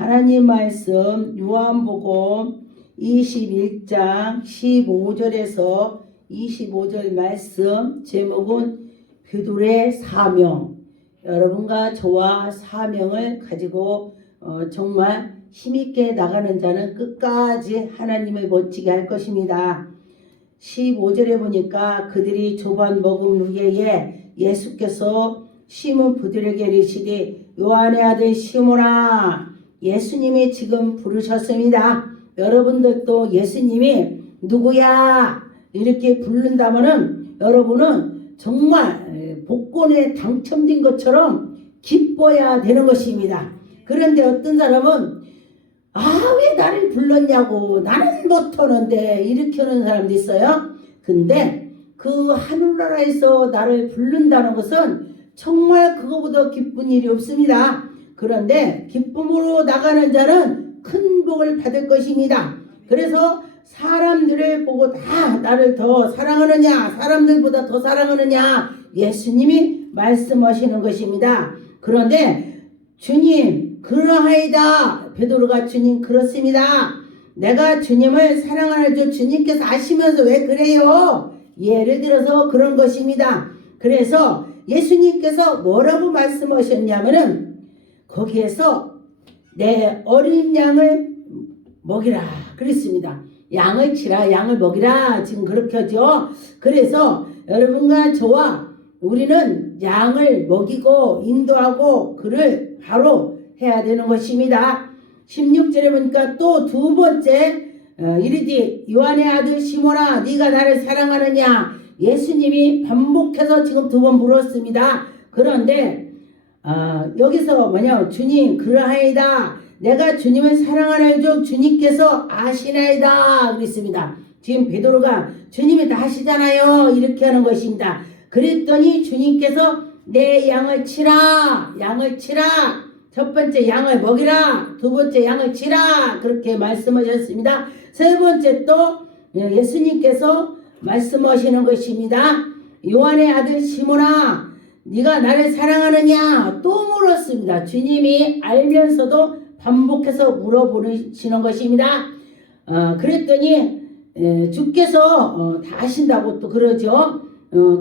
하나님 말씀 요한복음 21장 15절에서 25절 말씀, 제목은 베드로의 사명. 여러분과 저와 사명을 가지고 정말 힘있게 나가는 자는 끝까지 하나님을 멋지게 할 것입니다. 15절에 보니까 그들이 조반 먹은 후에 예수께서 시몬 베드로에게 이르시되 요한의 아들 시몬아, 예수님이 지금 부르셨습니다. 여러분들도 예수님이 누구야 이렇게 부른다면은 여러분은 정말 복권에 당첨된 것처럼 기뻐야 되는 것입니다. 그런데 어떤 사람은 왜 나를 불렀냐고, 나는 못하는데, 이렇게 하는 사람도 있어요. 근데 그 하늘나라에서 나를 부른다는 것은 정말 그거보다 기쁜 일이 없습니다. 그런데 기쁨으로 나가는 자는 큰 복을 받을 것입니다. 그래서 사람들을 보고 다 나를 더 사랑하느냐, 사람들보다 더 사랑하느냐, 예수님이 말씀하시는 것입니다. 그런데 주님 그러하이다. 베드로가 주님 그렇습니다. 내가 주님을 사랑하는 줄 주님께서 아시면서 왜 그래요? 예를 들어서 그런 것입니다. 그래서 예수님께서 뭐라고 말씀하셨냐면은 거기에서 내 어린 양을 먹이라 그랬습니다. 양을 치라, 양을 먹이라, 지금 그렇게 하죠. 그래서 여러분과 저와 우리는 양을 먹이고 인도하고 그를 바로 해야 되는 것입니다. 16절에 보니까 또 두 번째 이르되 요한의 아들 시몬아, 네가 나를 사랑하느냐, 예수님이 반복해서 지금 두 번 물었습니다. 그런데 여기서 주님 그러하이다. 내가 주님을 사랑하는 줄 주님께서 아시나이다 그랬습니다. 지금 베드로가 주님이 다 아시잖아요, 이렇게 하는 것입니다. 그랬더니 주님께서 내 양을 치라, 양을 치라, 첫 번째 양을 먹이라, 두 번째 양을 치라, 그렇게 말씀하셨습니다. 세 번째 또 예수님께서 말씀하시는 것입니다. 요한의 아들 시몬아, 네가 나를 사랑하느냐 또 물었습니다. 주님이 알면서도 반복해서 물어보시는 것입니다. 그랬더니 주께서 다 아신다고 또 그러죠.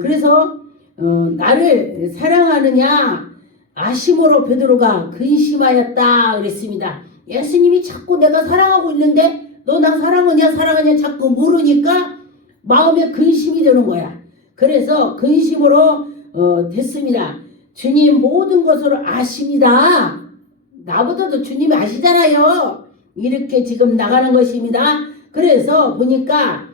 그래서 나를 사랑하느냐 아심으로 베드로가 근심하였다 그랬습니다. 예수님이 자꾸 내가 사랑하고 있는데 너 나 사랑하냐 자꾸 물으니까 마음에 근심이 되는 거야. 그래서 근심으로 됐습니다. 주님 모든 것을 아십니다. 나보다도 주님이 아시잖아요. 이렇게 지금 나가는 것입니다. 그래서 보니까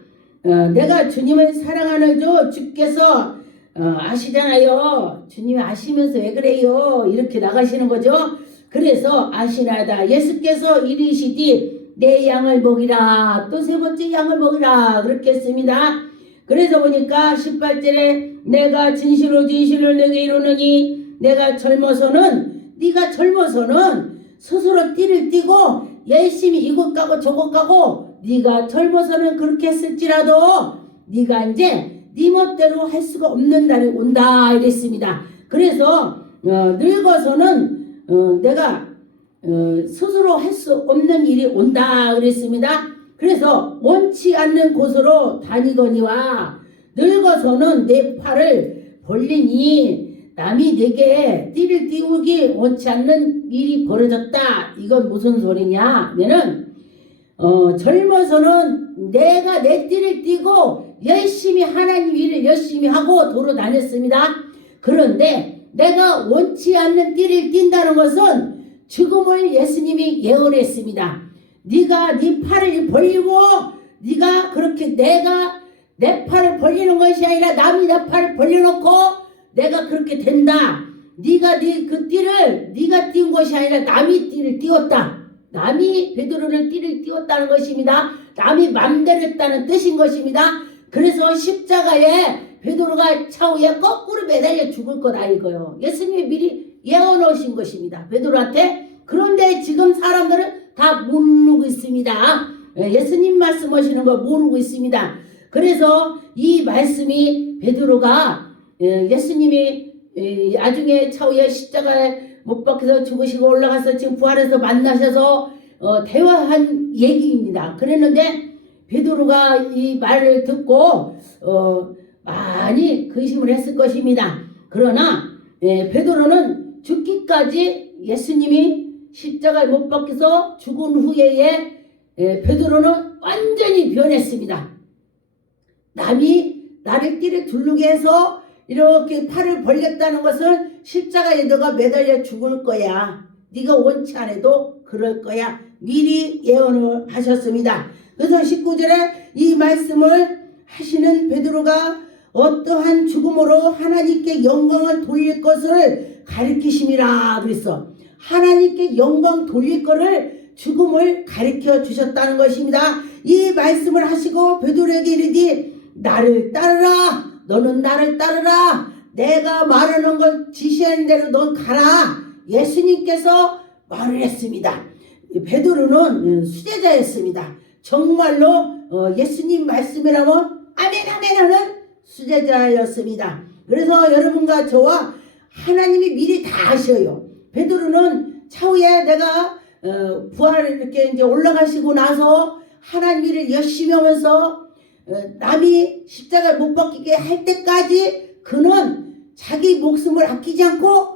내가 주님을 사랑하는 줄 주께서 아시잖아요. 주님이 아시면서 왜 그래요? 이렇게 나가시는 거죠. 그래서 아시나이다. 예수께서 이르시되 내 양을 먹이라, 또 세 번째 양을 먹이라 그렇게 했습니다. 그래서 보니까 18절에 내가 진실로 너에게 이르노니 네가 젊어서는 스스로 띠를 띠고 열심히 이곳 가고 저곳 가고 네가 젊어서는 그렇게 했을지라도 네가 이제 네 멋대로 할 수가 없는 날이 온다 이랬습니다. 그래서 늙어서는 내가 스스로 할 수 없는 일이 온다 그랬습니다. 그래서 원치 않는 곳으로 다니거니와 늙어서는 내 팔을 벌리니 남이 내게 띠를 띄우기 원치 않는 일이 벌어졌다. 이건 무슨 소리냐 하면은 젊어서는 내가 내 띠를 띠고 열심히 하나님 일을 열심히 하고 도로 다녔습니다. 그런데 내가 원치 않는 띠를 띈다는 것은 죽음을 예수님이 예언했습니다. 네가 네 팔을 벌리고 네가 그렇게 내가 내 팔을 벌리는 것이 아니라 남이 내 팔을 벌려놓고 내가 그렇게 된다. 네가 그 띠를 네가 띄운 것이 아니라 남이 띠를 띄웠다. 남이 베드로를 띠를 띄웠다는 것입니다. 남이 맘대로 했다는 뜻인 것입니다. 그래서 십자가에 베드로가 차후에 거꾸로 매달려 죽을 거다 이거요. 예수님이 미리 예언하신 것입니다. 베드로한테. 그런데 지금 사람들은 다 모르고 있습니다. 예수님 말씀하시는 거 모르고 있습니다. 그래서 이 말씀이 베드로가 예수님이 나중에 차후에 십자가에 못 박혀서 죽으시고 올라가서 지금 부활해서 만나셔서 대화한 얘기입니다. 그랬는데 베드로가 이 말을 듣고 많이 근심을 했을 것입니다. 그러나 베드로는 죽기까지 예수님이 십자가에 못 박혀서 죽은 후에 베드로는 완전히 변했습니다. 남이 나를 띠를 두르게 해서 이렇게 팔을 벌렸다는 것은 십자가에 너가 매달려 죽을 거야. 네가 원치 않아도 그럴 거야. 미리 예언을 하셨습니다. 그래서 19절에 이 말씀을 하시는 베드로가 어떠한 죽음으로 하나님께 영광을 돌릴 것을 가리키심이라 그랬어. 하나님께 영광 돌릴 것을 죽음을 가리켜 주셨다는 것입니다. 이 말씀을 하시고 베드로에게 이르되 나를 따르라. 너는 나를 따르라. 내가 말하는 걸 지시하는 대로 넌 가라. 예수님께서 말을 했습니다. 베드로는 수제자였습니다. 정말로 예수님 말씀이라면 아멘 아멘 하는 수제자였습니다. 그래서 여러분과 저와 하나님이 미리 다 아셔요. 베드로는 차후에 내가 부활을 이렇게 이제 올라가시고 나서 하나님 일을 열심히 하면서 남이 십자가를 못 박히게 할 때까지 그는 자기 목숨을 아끼지 않고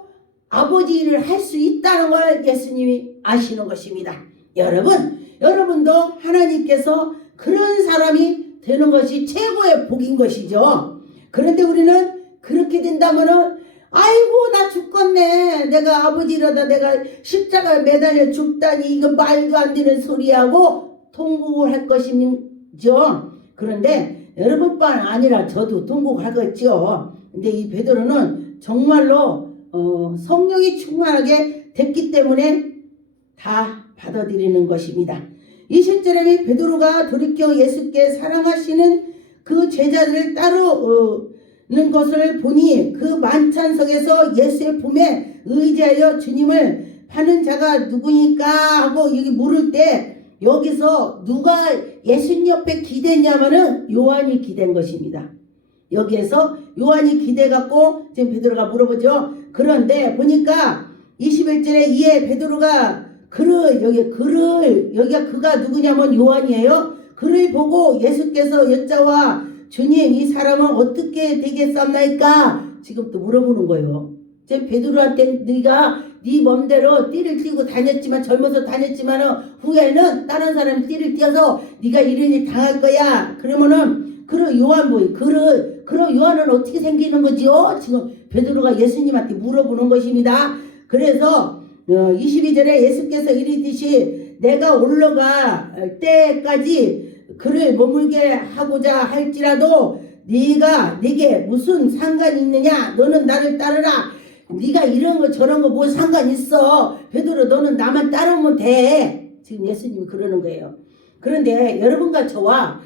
아버지 일을 할 수 있다는 걸 예수님이 아시는 것입니다. 여러분도 하나님께서 그런 사람이 되는 것이 최고의 복인 것이죠. 그런데 우리는 그렇게 된다면은 아이고 나 죽겠네. 내가 아버지 이러다 내가 십자가에 매달려 죽다니 이건 말도 안 되는 소리하고 통곡을 할 것이죠. 그런데 여러분뿐 아니라 저도 통곡하겠죠. 근데 이 베드로는 정말로 성령이 충만하게 됐기 때문에 다 받아들이는 것입니다. 20절에 베드로가 돌이켜 예수께 사랑하시는 그 제자들을 따르는 것을 보니 그 만찬석에서 예수의 품에 의지하여 주님을 파는 자가 누구니까 하고 여기 물을 때 여기서 누가 예수님 옆에 기댔냐면은 요한이 기댄 것입니다. 여기에서 요한이 기대갖고 지금 베드로가 물어보죠. 그런데 보니까 21절에 이에 베드로가 여기가 그가 누구냐면 요한이에요. 그를 보고 예수께서 여자와 주님 이 사람은 어떻게 되겠습니까? 지금 또 물어보는 거예요. 지금 베드로한테 네가 네 맘대로 띠를 띠고 다녔지만 젊어서 다녔지만 후에는 다른 사람이 띠를 띠어서 네가 이런 일 당할 거야. 그러면은 그런 요한은 어떻게 생기는 거지요? 지금 베드로가 예수님한테 물어보는 것입니다. 그래서 22절에 예수께서 이르듯이 내가 올라갈 때까지 그를 머물게 하고자 할지라도 네게 무슨 상관이 있느냐? 너는 나를 따르라. 네가 이런 거 저런 거 뭐 상관 있어? 베드로 너는 나만 따르면 돼. 지금 예수님이 그러는 거예요. 그런데 여러분과 저와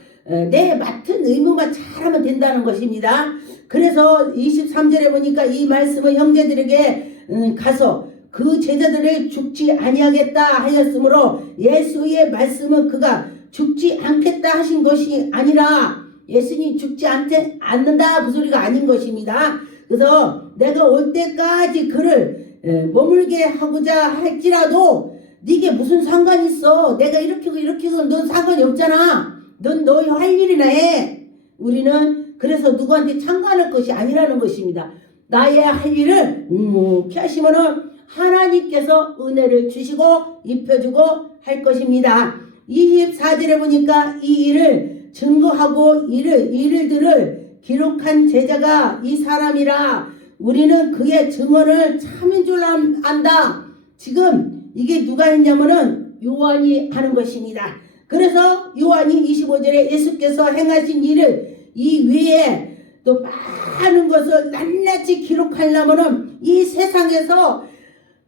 내 맡은 의무만 잘하면 된다는 것입니다. 그래서 23절에 보니까 이 말씀은 형제들에게 가서 그 제자들을 죽지 아니하겠다 하였으므로 예수의 말씀은 그가 죽지 않겠다 하신 것이 아니라 예수님이 죽지 않는다 그 소리가 아닌 것입니다. 그래서 내가 올 때까지 그를 머물게 하고자 할지라도 네게 무슨 상관이 있어. 내가 이렇게 해서 넌 상관이 없잖아. 넌 너의 할 일이나 해. 우리는 그래서 누구한테 참관할 것이 아니라는 것입니다. 나의 할 일을 묵묵히 하시면은 하나님께서 은혜를 주시고 입혀주고 할 것입니다. 24절에 보니까 이 일을 증거하고 일들을 기록한 제자가 이 사람이라 우리는 그의 증언을 참인 줄 안다. 지금 이게 누가 했냐면은 요한이 하는 것입니다. 그래서 요한이 25절에 예수께서 행하신 일을 이 위에 또 많은 것을 낱낱이 기록하려면은 이 세상에서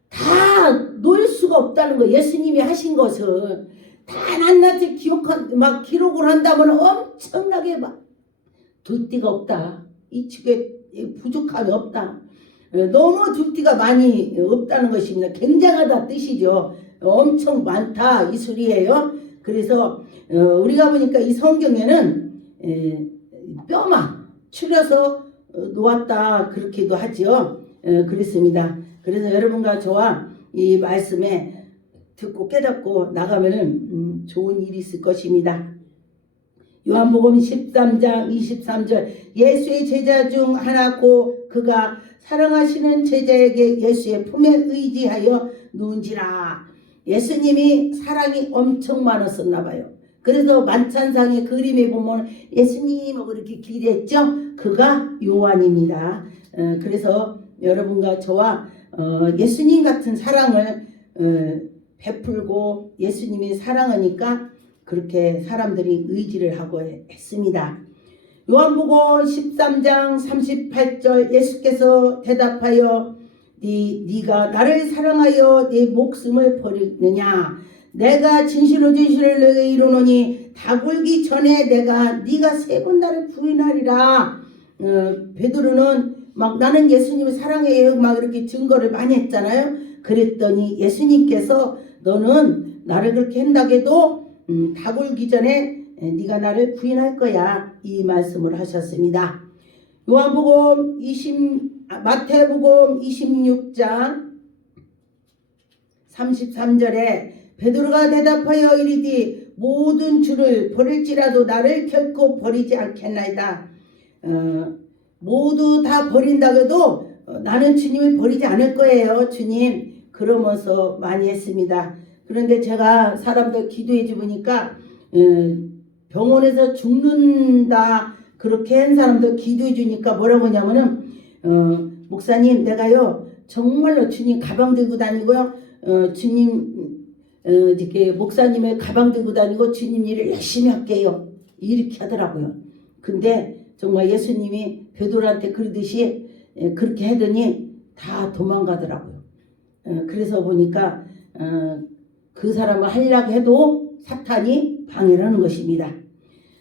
다 놓을 수가 없다는 거예요. 예수님이 하신 것을 다 낱낱이 기록을 한다면 엄청나게 둘띠가 없다. 이 측에 부족함이 없다. 너무 둘띠가 많이 없다는 것입니다. 굉장하다 뜻이죠. 엄청 많다 이 소리예요. 그래서 우리가 보니까 이 성경에는 뼈만 추려서 놓았다 그렇게도 하죠. 그렇습니다. 그래서 여러분과 저와 이 말씀에 듣고 깨닫고 나가면은 좋은 일이 있을 것입니다. 요한복음 13장 23절 예수의 제자 중 하나고 그가 사랑하시는 제자에게 예수의 품에 의지하여 누운지라. 예수님이 사랑이 엄청 많았었나 봐요. 그래서 만찬상의 그림에 보면 예수님하고 이렇게 기대했죠. 그가 요한입니다. 그래서 여러분과 저와 예수님 같은 사랑을 베풀고 예수님이 사랑하니까 그렇게 사람들이 의지를 하고 했습니다. 요한복음 13장 38절 예수께서 대답하여 네가 나를 사랑하여 네 목숨을 버리느냐. 내가 진실로 너에게 이르노니 다 굴기 전에 네가 3번 나를 부인하리라. 베드로는 막 나는 예수님을 사랑해요 막 이렇게 증거를 많이 했잖아요. 그랬더니 예수님께서 너는 나를 그렇게 한다게도 다 굴기 전에 네가 나를 부인할 거야 이 말씀을 하셨습니다. 마태복음 26장 33절에 베드로가 대답하여 이르되 모든 주를 버릴지라도 나를 결코 버리지 않겠나이다. 모두 다 버린다고 해도 나는 주님을 버리지 않을 거예요. 주님. 그러면서 많이 했습니다. 그런데 제가 사람들 기도해 주니까 병원에서 죽는다 그렇게 한 사람들 기도해 주니까 뭐라고 하냐면은 목사님 내가요 정말로 주님 가방 들고 다니고요 주님 이렇게 목사님의 가방 들고 다니고 주님 일을 열심히 할게요 이렇게 하더라고요. 근데 정말 예수님이 베드로한테 그러듯이 그렇게 하더니 다 도망가더라고요. 그래서 보니까 그 사람을 하려고 해도 사탄이 방해를 하는 것입니다.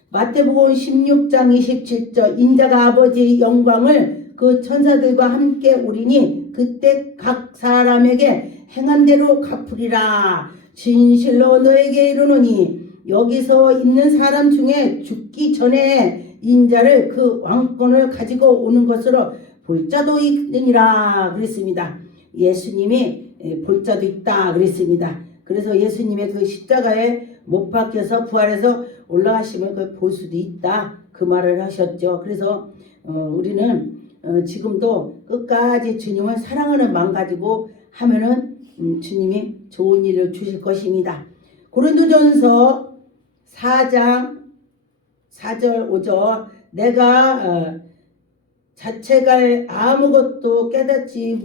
마태복음 16장 27절 인자가 아버지의 영광을 그 천사들과 함께 오리니 그때 각 사람에게 행한 대로 갚으리라. 진실로 너에게 이르노니 여기서 있는 사람 중에 죽기 전에 인자를 그 왕권을 가지고 오는 것으로 볼 자도 있느니라 그랬습니다. 예수님이 볼 자도 있다 그랬습니다. 그래서 예수님의 그 십자가에 못 박혀서 부활해서 올라가시면 그 볼 수도 있다 그 말을 하셨죠. 그래서 우리는 지금도 끝까지 주님을 사랑하는 마음 가지고 하면은 주님이 좋은 일을 주실 것입니다. 고린도전서 4장 4절 5절 내가 자체가 아무것도 깨닫지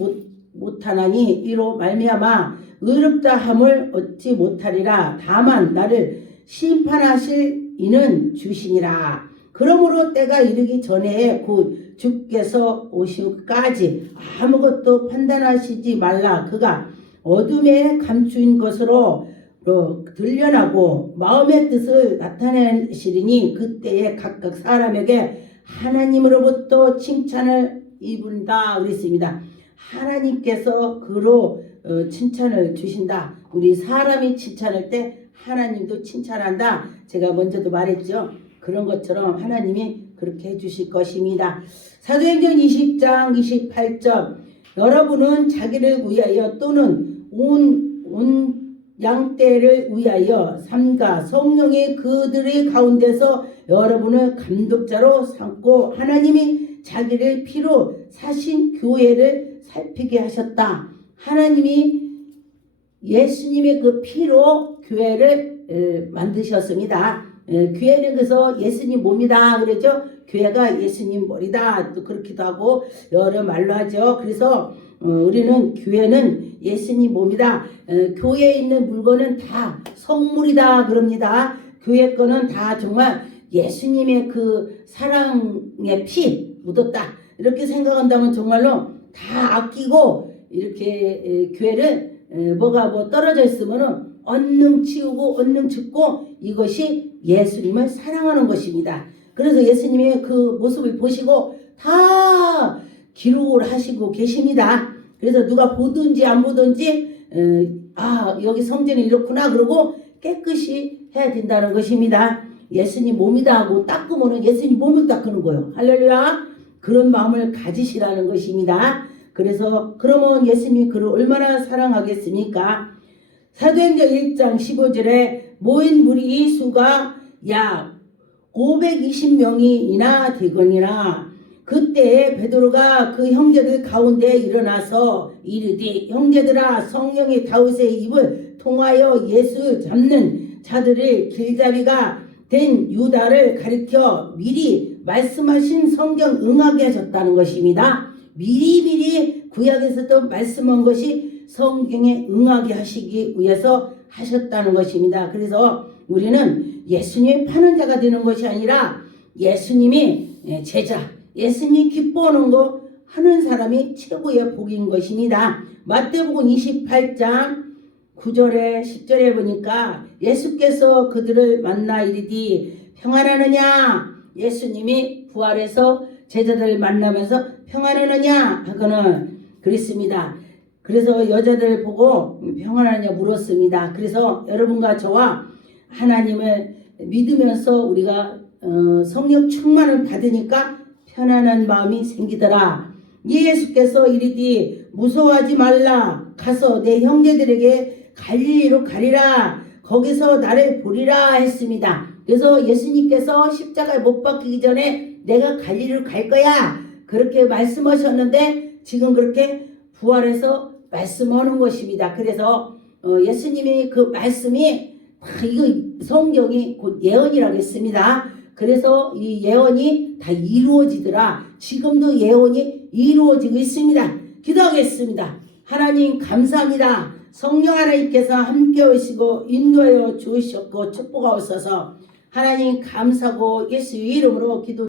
못하나니 이로 말미암아 의롭다 함을 얻지 못하리라. 다만 나를 심판하실 이는 주시니라. 그러므로 때가 이르기 전에 곧 주께서 오시기까지 아무것도 판단하시지 말라. 그가 어둠에 감추인 것으로 들려나고 마음의 뜻을 나타내시리니 그때에 각각 사람에게 하나님으로부터 칭찬을 입은다 그랬습니다. 하나님께서 그로 칭찬을 주신다. 우리 사람이 칭찬할 때 하나님도 칭찬한다. 제가 먼저도 말했죠. 그런 것처럼 하나님이 그렇게 해주실 것입니다. 사도행전 20장 28절 여러분은 자기를 위하여 또는 온 양떼를 위하여 삼가 성령이 그들의 가운데서 여러분을 감독자로 삼고 하나님이 자기를 피로 사신 교회를 살피게 하셨다. 하나님이 예수님의 그 피로 교회를 만드셨습니다. 교회는 그래서 예수님 몸이다 그랬죠. 교회가 예수님 머리다 또 그렇기도 하고 여러 말로 하죠. 그래서 우리는 교회는 예수님 몸이다. 교회에 있는 물건은 다 성물이다 그럽니다. 교회 거는 다 정말 예수님의 그 사랑의 피 묻었다. 이렇게 생각한다면 정말로 다 아끼고 이렇게 교회를 뭐가 떨어져 있으면은 얼른 치우고 얼른 줍고 이것이 예수님을 사랑하는 것입니다. 그래서 예수님의 그 모습을 보시고 다 기록을 하시고 계십니다. 그래서 누가 보든지 안 보든지 여기 성전이 이렇구나 그러고 깨끗이 해야 된다는 것입니다. 예수님 몸이다 하고 닦으면 예수님 몸을 닦는 거예요. 할렐루야. 그런 마음을 가지시라는 것입니다. 그래서 그러면 예수님이 그를 얼마나 사랑하겠습니까? 사도행전 1장 15절에 모인 무리 수가 약 520명이나 되거니와 그때 베드로가 그 형제들 가운데 일어나서 이르되 형제들아 성령이 다윗의 입을 통하여 예수 잡는 자들을 길잡이가 된 유다를 가리켜 미리 말씀하신 성경 응하게 하셨다는 것입니다. 미리미리 구약에서도 말씀한 것이 성경에 응하게 하시기 위해서 하셨다는 것입니다. 그래서 우리는 예수님이 파는 자가 되는 것이 아니라 예수님이 제자, 예수님이 기뻐하는 거 하는 사람이 최고의 복인 것입니다. 마태복음 28장 9절에 10절에 보니까 예수께서 그들을 만나 이르디 평안하느냐, 예수님이 부활해서 제자들을 만나면서 평안하느냐 하고는 그랬습니다. 그래서 여자들 보고 평안하느냐 물었습니다. 그래서 여러분과 저와 하나님을 믿으면서 우리가 성령 충만을 받으니까 편안한 마음이 생기더라. 예수께서 이르디 무서워하지 말라, 가서 내 형제들에게 갈릴리로 가리라, 거기서 나를 보리라 했습니다. 그래서 예수님께서 십자가에 못 박히기 전에 내가 갈릴리로 갈 거야 그렇게 말씀하셨는데 지금 그렇게 부활해서 말씀하는 것입니다. 그래서 예수님이 그 말씀이 이거 성경이 곧 예언이라고 했습니다. 그래서 이 예언이 다 이루어지더라. 지금도 예언이 이루어지고 있습니다. 기도하겠습니다. 하나님 감사합니다. 성령 하나님께서 함께 오시고 인도하여 주셨고 축복하옵소서. 하나님 감사하고 예수 이름으로 기도